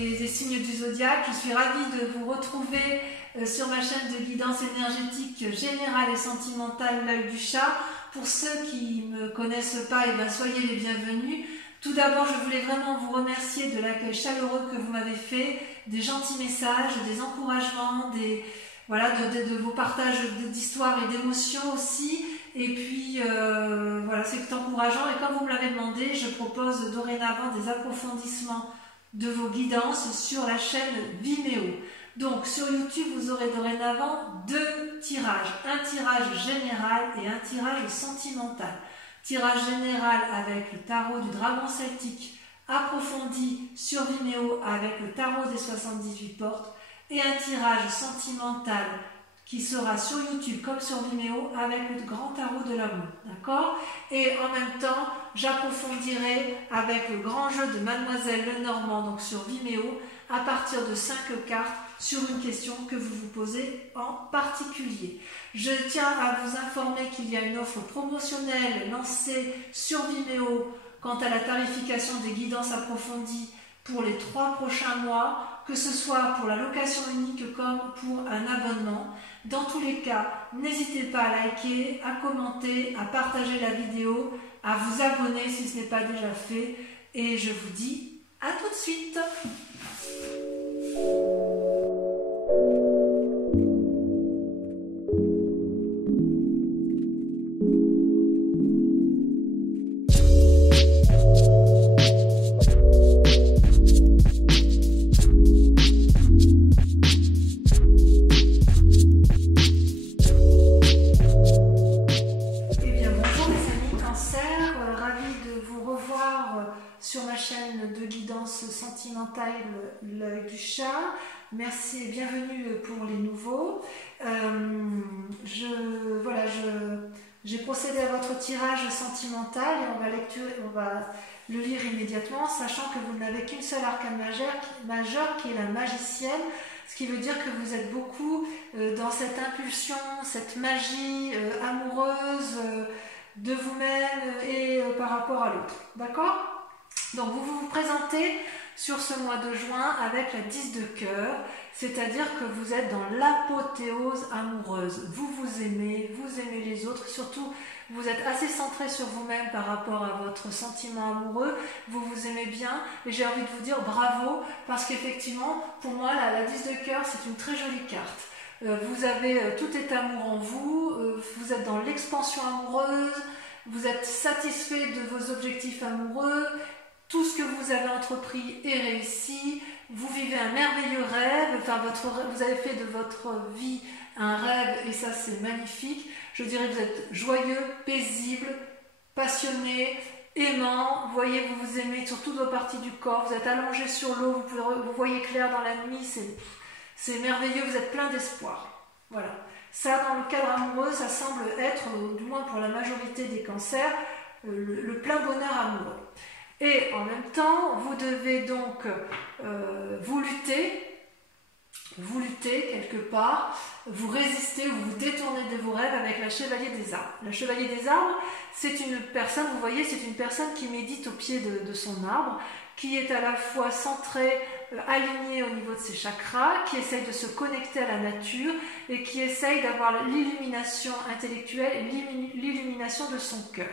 des signes du zodiaque. Je suis ravie de vous retrouver sur ma chaîne de guidance énergétique générale et sentimentale, l'œil du chat. Pour ceux qui ne me connaissent pas, soyez les bienvenus. Tout d'abord, je voulais vraiment vous remercier de l'accueil chaleureux que vous m'avez fait, des gentils messages, des encouragements, de vos partages d'histoires et d'émotions aussi. Et puis, c'est encourageant. Et comme vous me l'avez demandé, je propose dorénavant des approfondissements de vos guidances sur la chaîne Vimeo. Donc, sur YouTube, vous aurez dorénavant 2 tirages. Un tirage général et un tirage sentimental. Tirage général avec le tarot du dragon celtique approfondi sur Vimeo avec le tarot des 78 portes. Et un tirage sentimental qui sera sur YouTube comme sur Vimeo avec le grand tarot de l'amour, d'accord? Et en même temps, j'approfondirai avec le grand jeu de Mademoiselle Lenormand, donc sur Vimeo, à partir de 5 cartes sur une question que vous vous posez en particulier. Je tiens à vous informer qu'il y a une offre promotionnelle lancée sur Vimeo quant à la tarification des guidances approfondies pour les 3 prochains mois, que ce soit pour la location unique comme pour un abonnement. Dans tous les cas, n'hésitez pas à liker, à commenter, à partager la vidéo, à vous abonner si ce n'est pas déjà fait. Et je vous dis à tout de suite. Sur ma chaîne de guidance sentimentale, l'œil du chat. Merci et bienvenue pour les nouveaux. J'ai procédé à votre tirage sentimental et on va le lire immédiatement, sachant que vous n'avez qu'une seule arcane majeure qui est la magicienne, ce qui veut dire que vous êtes beaucoup dans cette impulsion, cette magie amoureuse de vous-même et par rapport à l'autre. D'accord ? Donc vous vous présentez sur ce mois de juin avec la 10 de cœur, c'est-à-dire que vous êtes dans l'apothéose amoureuse. Vous aimez les autres, surtout vous êtes assez centré sur vous-même par rapport à votre sentiment amoureux, vous vous aimez bien et j'ai envie de vous dire bravo parce qu'effectivement pour moi la 10 de cœur c'est une très jolie carte. Vous avez tout est amour en vous, vous êtes dans l'expansion amoureuse, vous êtes satisfait de vos objectifs amoureux. Tout ce que vous avez entrepris est réussi, vous vivez un merveilleux rêve, vous avez fait de votre vie un rêve et ça c'est magnifique. Je dirais que vous êtes joyeux, paisible, passionné, aimant, vous voyez, vous vous aimez sur toutes vos parties du corps, vous êtes allongé sur l'eau, vous voyez clair dans la nuit, c'est merveilleux, vous êtes plein d'espoir. Voilà. Ça, dans le cadre amoureux, ça semble être, du moins pour la majorité des cancers, le plein bonheur amoureux. Et en même temps, vous devez donc vous lutter quelque part, vous résister ou vous détourner de vos rêves avec la chevalier des arbres. La chevalier des arbres, c'est une personne, vous voyez, c'est une personne qui médite au pied de son arbre, qui est à la fois centrée, alignée au niveau de ses chakras, qui essaye de se connecter à la nature et qui essaye d'avoir l'illumination intellectuelle et l'illumination de son cœur.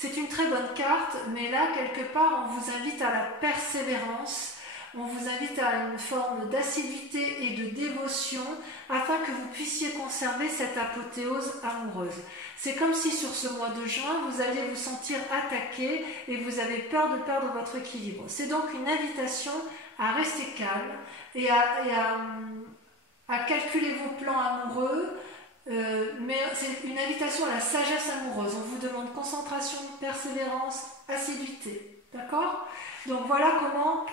C'est une très bonne carte, mais là, quelque part, on vous invite à la persévérance, on vous invite à une forme d'assiduité et de dévotion afin que vous puissiez conserver cette apothéose amoureuse. C'est comme si sur ce mois de juin, vous alliez vous sentir attaqué et vous avez peur de perdre votre équilibre. C'est donc une invitation à rester calme et à calculer vos plans amoureux, mais c'est une invitation à la sagesse amoureuse. On vous demande concentration, persévérance, assiduité. D'accord ? Donc voilà comment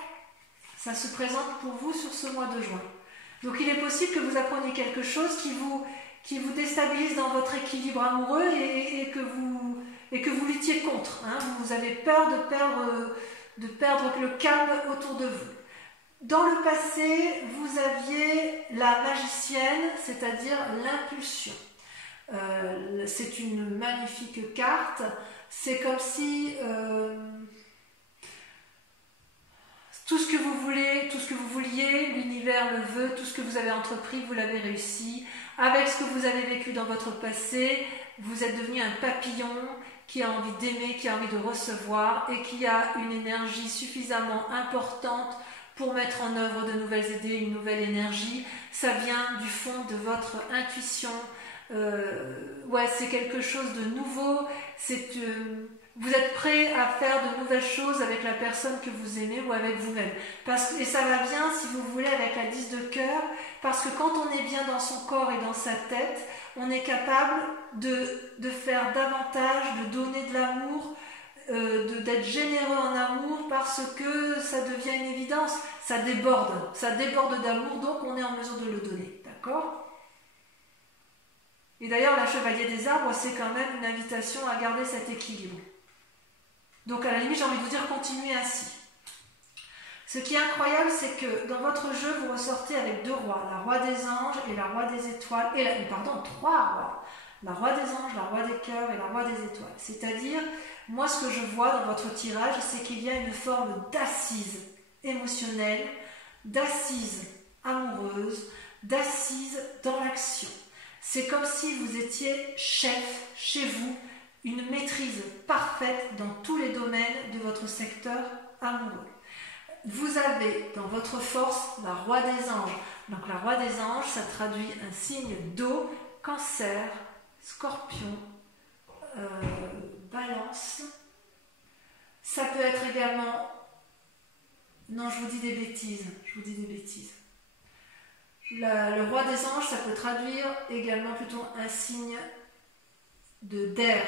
ça se présente pour vous sur ce mois de juin. Donc il est possible que vous appreniez quelque chose qui vous déstabilise dans votre équilibre amoureux et que vous luttiez contre. Hein. Vous avez peur de perdre le calme autour de vous. Dans le passé, vous aviez la magicienne, c'est-à-dire l'impulsion. C'est une magnifique carte. C'est comme si Tout ce que vous voulez, tout ce que vous vouliez, l'univers le veut, tout ce que vous avez entrepris, vous l'avez réussi. Avec ce que vous avez vécu dans votre passé, vous êtes devenu un papillon qui a envie d'aimer, qui a envie de recevoir et qui a une énergie suffisamment importante pour mettre en œuvre de nouvelles idées, une nouvelle énergie. Ça vient du fond de votre intuition. Ouais, c'est quelque chose de nouveau. Vous êtes prêt à faire de nouvelles choses avec la personne que vous aimez ou avec vous-même. Et ça va bien, si vous voulez, avec la 10 de cœur, parce que quand on est bien dans son corps et dans sa tête, on est capable de faire davantage, de donner de l'amour, d'être généreux en amour, parce que ça devient une évidence, ça déborde d'amour, donc on est en mesure de le donner, d'accord ? Et d'ailleurs, la Chevalier des Arbres, c'est quand même une invitation à garder cet équilibre. Donc à la limite, j'ai envie de vous dire, continuez ainsi. Ce qui est incroyable, c'est que dans votre jeu, vous ressortez avec 2 rois, la roi des anges et la roi des étoiles, pardon, 3 rois, la roi des anges, la roi des cœurs et la roi des étoiles. C'est-à-dire, moi ce que je vois dans votre tirage, c'est qu'il y a une forme d'assise émotionnelle, d'assise amoureuse, d'assise dans l'action. C'est comme si vous étiez chef chez vous, une maîtrise parfaite dans tous les domaines de votre secteur amoureux. Vous avez dans votre force la roi des anges. Donc la roi des anges, ça traduit un signe d'eau, Cancer, Scorpion, Balance. Ça peut être également... Non, je vous dis des bêtises. Le roi des anges, ça peut traduire également plutôt un signe d'air.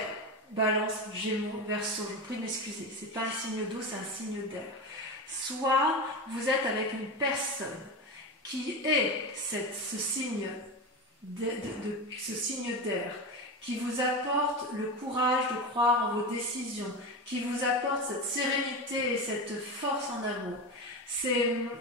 Balance, Gémeaux, Verseau. Je vous prie de m'excuser. Ce n'est pas un signe d'eau, c'est un signe d'air. Soit vous êtes avec une personne qui est ce signe d'air, qui vous apporte le courage de croire en vos décisions, qui vous apporte cette sérénité et cette force en amour.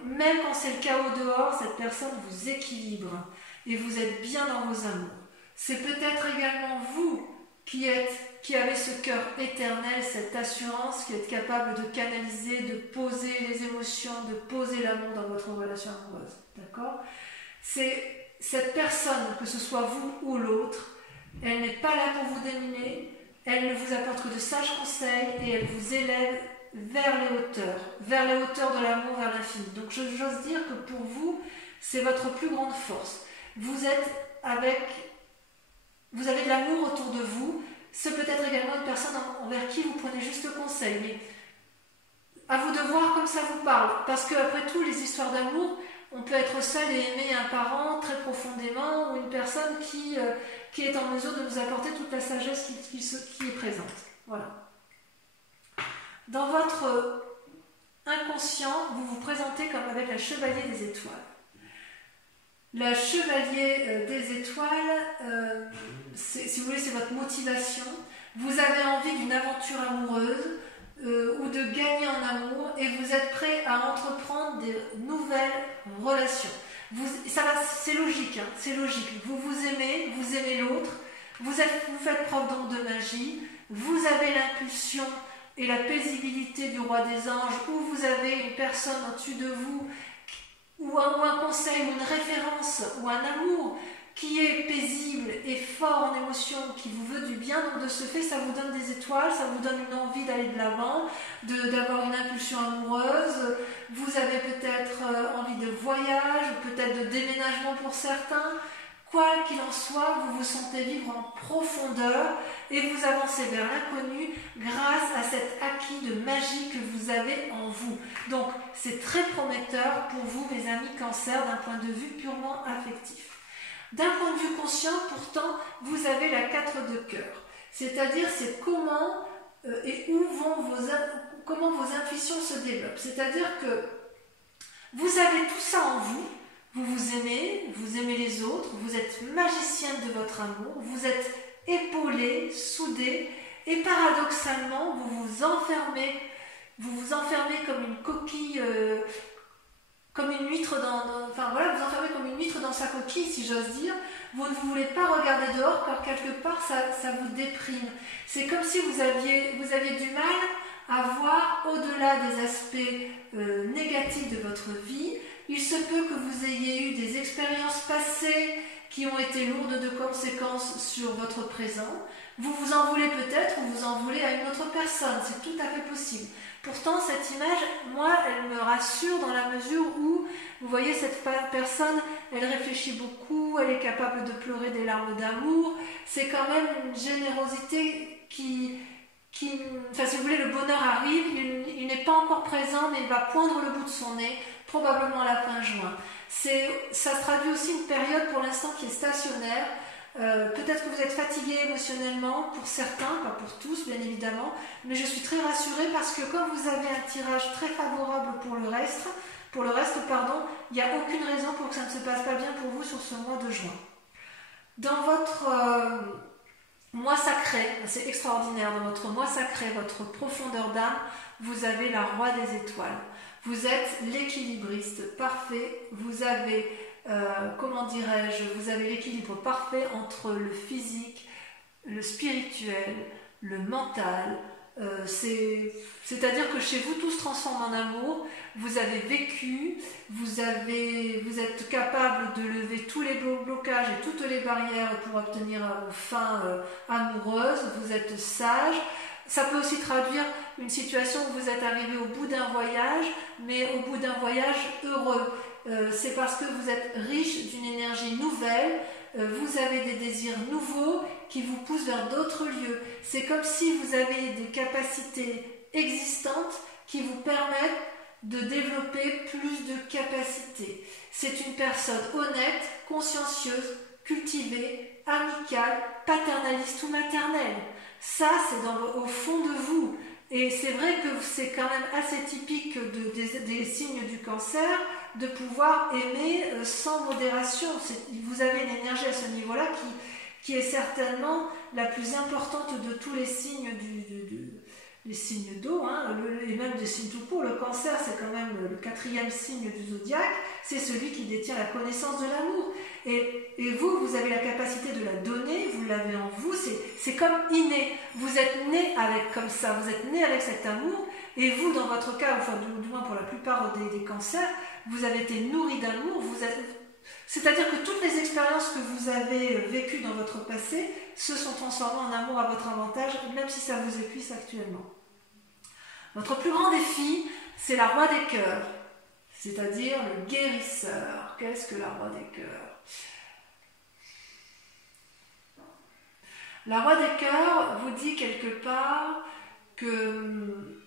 Même quand c'est le chaos dehors, cette personne vous équilibre et vous êtes bien dans vos amours. C'est peut-être également vous qui avez ce cœur éternel, cette assurance, qui êtes capable de canaliser, de poser les émotions, de poser l'amour dans votre relation amoureuse. D'accord ? C'est cette personne, que ce soit vous ou l'autre, elle n'est pas là pour vous dominer, elle ne vous apporte que de sages conseils et elle vous élève vers les hauteurs de l'amour, vers l'infini. Donc j'ose dire que pour vous, c'est votre plus grande force. Vous avez de l'amour autour de vous. C'est peut-être également une personne envers qui vous prenez juste conseil, mais à vous de voir comme ça vous parle. Parce qu'après tout, les histoires d'amour, on peut être seul et aimer un parent très profondément, ou une personne qui est en mesure de nous apporter toute la sagesse qui est présente. Voilà. Dans votre inconscient, vous vous présentez comme avec la Chevalier des étoiles. La Chevalier des étoiles, si vous voulez, c'est votre motivation. Vous avez envie d'une aventure amoureuse ou de gagner en amour et vous êtes prêt à entreprendre des nouvelles relations. C'est logique, hein, c'est logique. Vous aimez l'autre, vous faites preuve donc de magie, vous avez l'impulsion et la paisibilité du roi des anges, ou vous avez une personne au-dessus de vous, ou un conseil, ou une référence, ou un amour qui est paisible et fort en émotion, qui vous veut du bien. Donc de ce fait, ça vous donne des étoiles, ça vous donne une envie d'aller de l'avant, d'avoir une impulsion amoureuse. Vous avez peut-être envie de voyage, peut-être de déménagement pour certains. Quoi qu'il en soit, vous vous sentez vivre en profondeur et vous avancez vers l'inconnu grâce à cet acquis de magie que vous avez en vous. Donc, c'est très prometteur pour vous, mes amis Cancer, d'un point de vue purement affectif. D'un point de vue conscient, pourtant, vous avez la 4 de cœur. C'est-à-dire, c'est comment et où comment vos intuitions se développent. C'est-à-dire que vous avez tout ça en vous. Vous vous aimez les autres, vous êtes magicienne de votre amour, vous êtes épaulé, soudé, et paradoxalement, vous vous enfermez comme une coquille, comme une huître vous enfermez comme une huître dans sa coquille, si j'ose dire. Vous ne voulez pas regarder dehors, car quelque part, ça vous déprime. C'est comme si vous aviez du mal à voir au-delà des aspects négatifs de votre vie. Il se peut que vous ayez eu des expériences passées qui ont été lourdes de conséquences sur votre présent. Vous vous en voulez peut-être ou vous en voulez à une autre personne, c'est tout à fait possible. Pourtant, cette image, moi, elle me rassure dans la mesure où, vous voyez, cette personne, elle réfléchit beaucoup, elle est capable de pleurer des larmes d'amour. C'est quand même une générosité enfin, si vous voulez, le bonheur arrive, il n'est pas encore présent, mais il va poindre le bout de son nez, probablement à la fin juin. Ça se traduit aussi une période pour l'instant qui est stationnaire. Peut-être que vous êtes fatigué émotionnellement, pour certains, pas pour tous bien évidemment, mais je suis très rassurée parce que comme vous avez un tirage très favorable pour le reste, il n'y a aucune raison pour que ça ne se passe pas bien pour vous sur ce mois de juin. Dans votre mois sacré, c'est extraordinaire, dans votre mois sacré, votre profondeur d'âme, vous avez la roi des étoiles. Vous êtes l'équilibriste parfait, vous avez, vous avez l'équilibre parfait entre le physique, le spirituel, le mental. C'est-à-dire que chez vous, tout se transforme en amour. Vous avez vécu, vous êtes capable de lever tous les blocages et toutes les barrières pour obtenir vos fins amoureuses. Vous êtes sage. Ça peut aussi traduire une situation où vous êtes arrivé au bout d'un voyage, mais au bout d'un voyage heureux. C'est parce que vous êtes riche d'une énergie nouvelle, vous avez des désirs nouveaux qui vous poussent vers d'autres lieux. C'est comme si vous avez des capacités existantes qui vous permettent de développer plus de capacités. C'est une personne honnête, consciencieuse, cultivée, amicale, paternaliste ou maternelle. Ça, c'est au fond de vous. Et c'est vrai que c'est quand même assez typique des signes du cancer de pouvoir aimer sans modération. Vous avez une énergie à ce niveau-là qui est certainement la plus importante de tous les signes les signes d'eau, hein, et même des signes tout court. Le cancer, c'est quand même le 4e signe du zodiaque, c'est celui qui détient la connaissance de l'amour. Et vous avez la capacité de la donner, vous l'avez en vous, c'est comme inné. Vous êtes né comme ça, vous êtes né avec cet amour, et vous, dans votre cas, enfin du moins pour la plupart des cancers, vous avez été nourri d'amour, c'est-à-dire que toutes les expériences que vous avez vécues dans votre passé se sont transformées en amour à votre avantage, même si ça vous épuise actuellement. Votre plus grand défi, c'est la roi des cœurs, c'est-à-dire le guérisseur. Qu'est-ce que la roi des cœurs? La roi des cœurs vous dit quelque part que,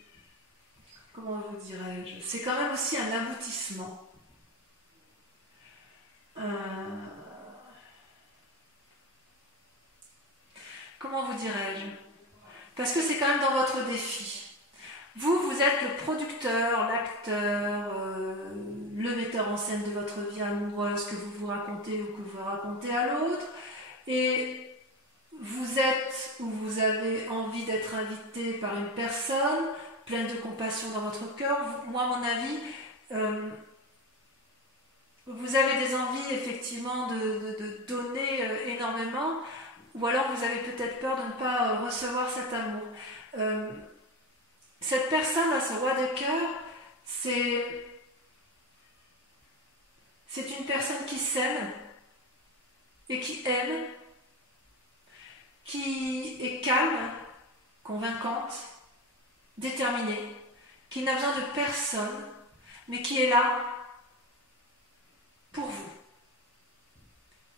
comment vous dirais-je, c'est quand même aussi un aboutissement. Comment vous dirais-je? Parce que c'est quand même dans votre défi. Vous êtes le producteur, l'acteur, le metteur en scène de votre vie amoureuse que vous vous racontez ou que vous racontez à l'autre. Et vous êtes ou vous avez envie d'être invité par une personne pleine de compassion dans votre cœur. Moi, à mon avis, vous avez des envies effectivement de donner énormément, ou alors vous avez peut-être peur de ne pas recevoir cet amour. Cette personne, à ce roi de cœur, c'est une personne qui s'aime et qui aime, qui est calme, convaincante, déterminée, qui n'a besoin de personne, mais qui est là pour vous.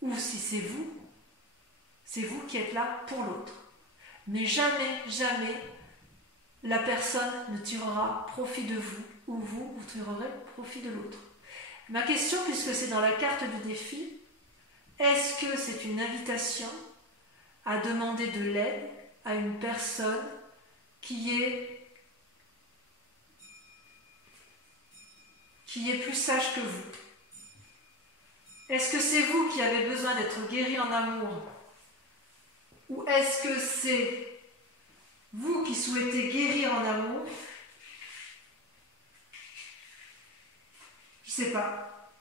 Ou si c'est vous qui êtes là pour l'autre. Mais jamais, jamais, la personne ne tirera profit de vous, ou vous tirerez profit de l'autre. Ma question, puisque c'est dans la carte du défi, est-ce que c'est une invitation à demander de l'aide à une personne qui est plus sage que vous? Est-ce que c'est vous qui avez besoin d'être guéri en amour? Ou est-ce que c'est vous qui souhaitez guérir en amour? Je ne sais pas.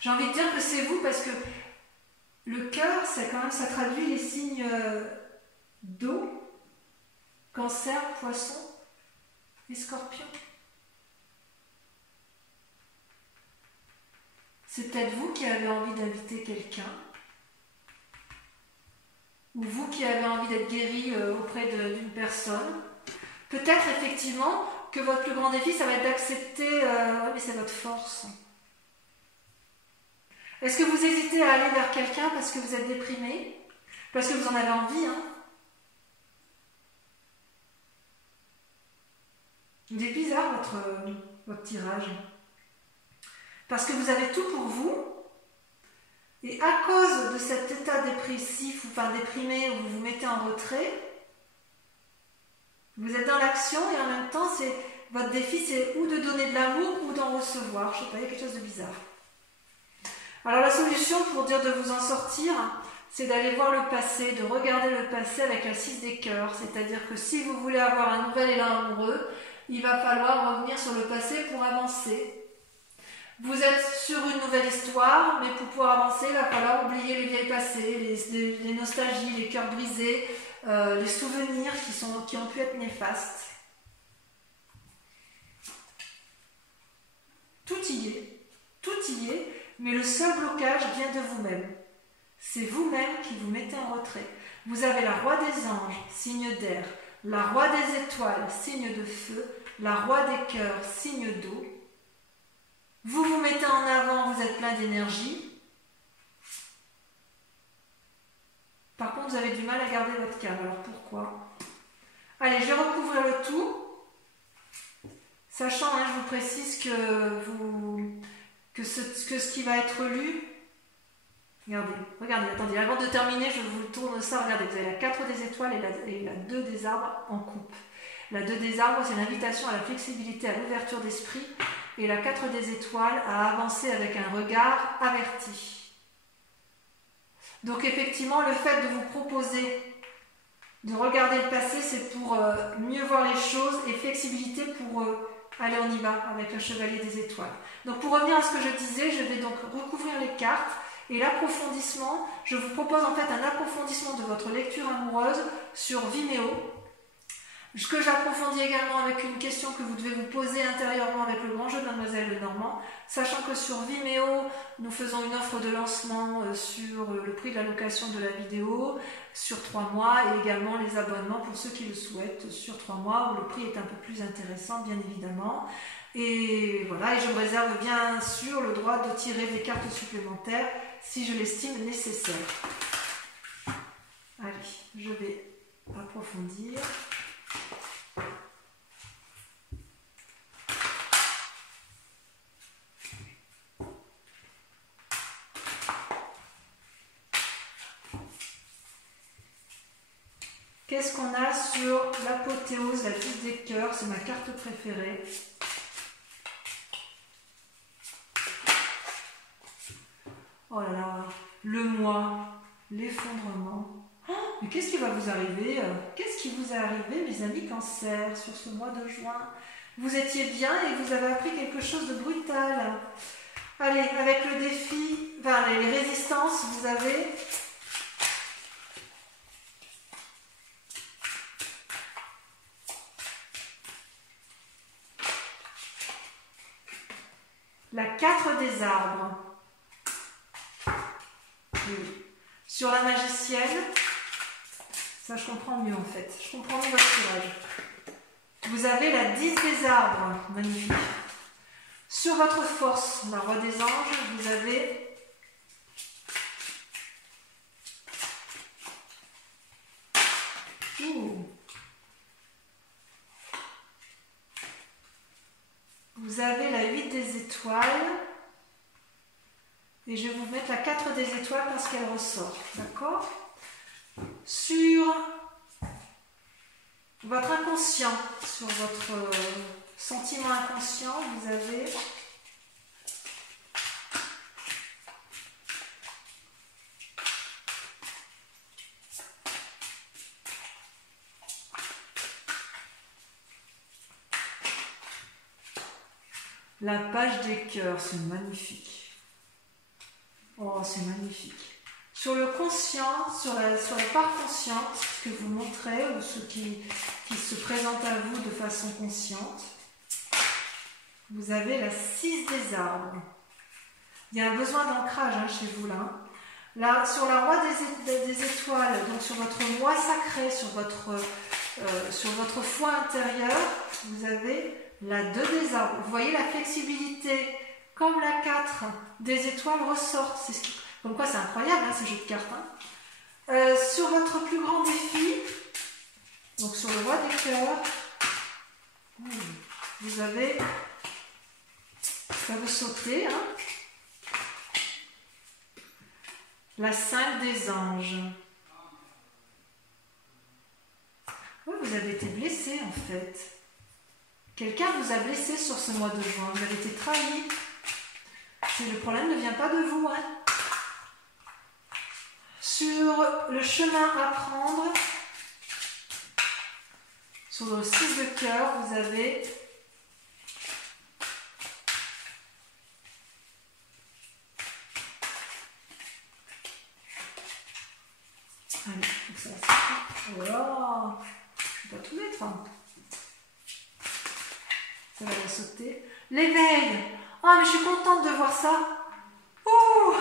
J'ai envie de dire que c'est vous parce que le cœur, c'est quand même, ça traduit les signes d'eau, Cancer, Poisson et Scorpion. C'est peut-être vous qui avez envie d'inviter quelqu'un, ou vous qui avez envie d'être guéri auprès d'une personne. Peut-être effectivement que votre plus grand défi, ça va être d'accepter, ouais, mais c'est votre force. Est-ce que vous hésitez à aller vers quelqu'un parce que vous êtes déprimé? Parce que vous en avez envie, hein? Il est bizarre votre tirage. Parce que vous avez tout pour vous, et à cause de cet état dépressif, ou enfin déprimé, où vous vous mettez en retrait, vous êtes dans l'action, et en même temps, votre défi, c'est ou de donner de l'amour, ou d'en recevoir. Je ne sais pas, il y a quelque chose de bizarre. Alors la solution pour dire de vous en sortir, c'est d'aller voir le passé, de regarder le passé avec la 6 des cœurs. C'est-à-dire que si vous voulez avoir un nouvel élan amoureux, il va falloir revenir sur le passé pour avancer. Vous êtes sur une nouvelle histoire, mais pour pouvoir avancer, il va falloir oublier les vieilles passés, les nostalgies, les cœurs brisés, les souvenirs qui ont pu être néfastes. Tout y est, mais le seul blocage vient de vous-même. C'est vous-même qui vous mettez en retrait. Vous avez la roi des anges, signe d'air, la roi des étoiles, signe de feu, la roi des cœurs, signe d'eau. Vous vous mettez en avant, vous êtes plein d'énergie. Par contre, vous avez du mal à garder votre calme. Alors pourquoi? Allez, je vais recouvrir le tout. Sachant, je vous précise que ce qui va être lu, regardez, attendez, avant de terminer, je vous tourne ça, regardez, vous avez la 4 des étoiles et la 2 des arbres en coupe. La 2 des arbres, c'est l'invitation à la flexibilité, à l'ouverture d'esprit, et la 4 des étoiles à avancer avec un regard averti. Donc effectivement, le fait de vous proposer de regarder le passé, c'est pour mieux voir les choses, et flexibilité pour allez, on y va avec le chevalier des étoiles. Donc pour revenir à ce que je disais, je vais donc recouvrir les cartes, et l'approfondissement, je vous propose en fait un approfondissement de votre lecture amoureuse sur Vimeo, ce que j'approfondis également avec une question que vous devez vous poser intérieurement avec le grand jeu de Mademoiselle Lenormand, sachant que sur Vimeo, nous faisons une offre de lancement sur le prix de la location de la vidéo sur 3 mois, et également les abonnements pour ceux qui le souhaitent sur 3 mois, où le prix est un peu plus intéressant, bien évidemment. Et voilà, et je me réserve bien sûr le droit de tirer des cartes supplémentaires si je l'estime nécessaire. Allez, je vais approfondir. Qu'est-ce qu'on a sur l'apothéose, la 10 des cœurs? C'est ma carte préférée. Oh là là, le moi, l'effondrement. Oh, mais qu'est-ce qui va vous arriver? Qu'est-ce qui vous est arrivé, mes amis Cancer, sur ce mois de juin? Vous étiez bien et vous avez appris quelque chose de brutal. Allez, avec le défi, enfin les résistances, vous avez... la 4 des arbres. Oui. Sur la magicienne, ça je comprends mieux en fait. Je comprends mieux votre tirage. Vous avez la 10 des arbres. Magnifique. Sur votre force, la roi des anges, vous avez... Vous avez la 8 des étoiles, et je vais vous mettre la 4 des étoiles parce qu'elle ressort, d'accord? Sur votre inconscient, sur votre sentiment inconscient, vous avez la page des cœurs. C'est magnifique. Oh, c'est magnifique. Sur le conscient, sur la part consciente que vous montrez, ou ce qui se présente à vous de façon consciente, vous avez la 6 des arbres. Il y a un besoin d'ancrage chez vous là. Là, sur la roue des étoiles, donc sur votre moi sacré, sur votre foi intérieure, vous avez la 2 des arbres. Vous voyez la flexibilité, comme la 4 des étoiles ressortent. Comme quoi c'est incroyable ces jeux de cartes. Sur votre plus grand défi, donc sur le roi des cœurs, vous avez, ça veut sauter, la 5 des anges. Oui, vous avez été blessé en fait. Quelqu'un vous a blessé sur ce mois de juin. Vous avez été trahi. Le problème ne vient pas de vous. Sur le chemin à prendre, sur le 6 de cœur, vous avez oh là, je ne vais pas tout mettre. Ça va la sauter. L'éveil. Oh, mais je suis contente de voir ça. Ouh,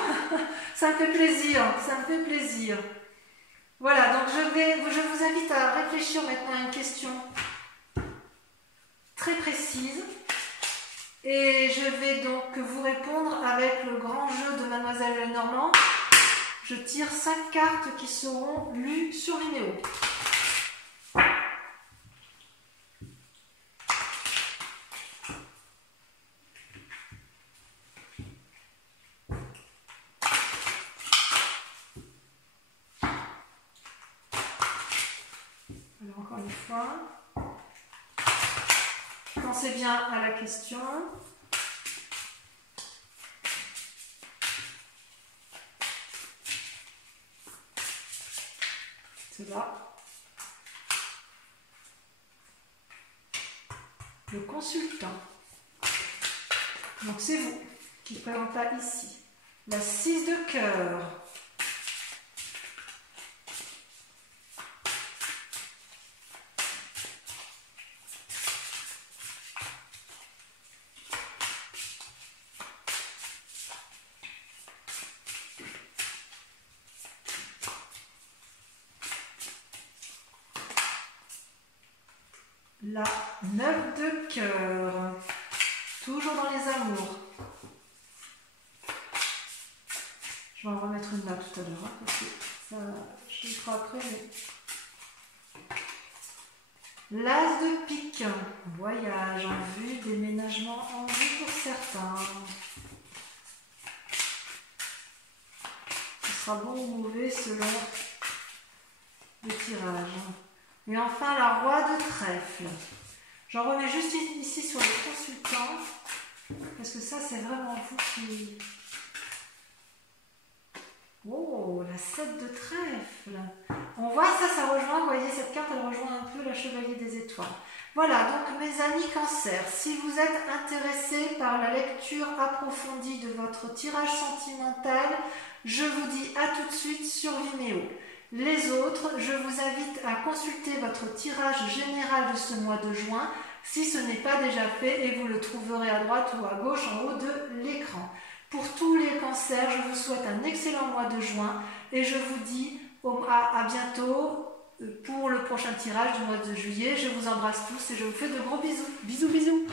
ça me fait plaisir, ça me fait plaisir. Voilà, donc je vous invite à réfléchir maintenant à une question très précise. Et je vais donc vous répondre avec le grand jeu de Mademoiselle Lenormand. Je tire 5 cartes qui seront lues sur Vimeo. Alors encore une fois, pensez bien à la question. C'est là. Le consultant. Donc c'est vous qui présentez ici. La 6 de cœur. La 9 de cœur, toujours dans les amours. Je vais en remettre une là tout à l'heure, parce que ça, je le ferai après. Mais... L'as de pique, voyage en vue, déménagement en vue pour certains. Ce sera bon ou mauvais selon le tirage. Et enfin, la roi de trèfle. J'en remets juste ici sur le consultant, parce que ça, c'est vraiment vous qui... Oh, la 7 de trèfle. On voit ça, ça rejoint, vous voyez, cette carte, elle rejoint un peu la chevalier des étoiles. Voilà, donc mes amis Cancer, si vous êtes intéressés par la lecture approfondie de votre tirage sentimental, je vous dis à tout de suite sur Vimeo. Les autres, je vous invite à consulter votre tirage général de ce mois de juin, si ce n'est pas déjà fait, et vous le trouverez à droite ou à gauche en haut de l'écran. Pour tous les cancers, je vous souhaite un excellent mois de juin, et je vous dis à bientôt pour le prochain tirage du mois de juillet. Je vous embrasse tous et je vous fais de gros bisous. Bisous, bisous.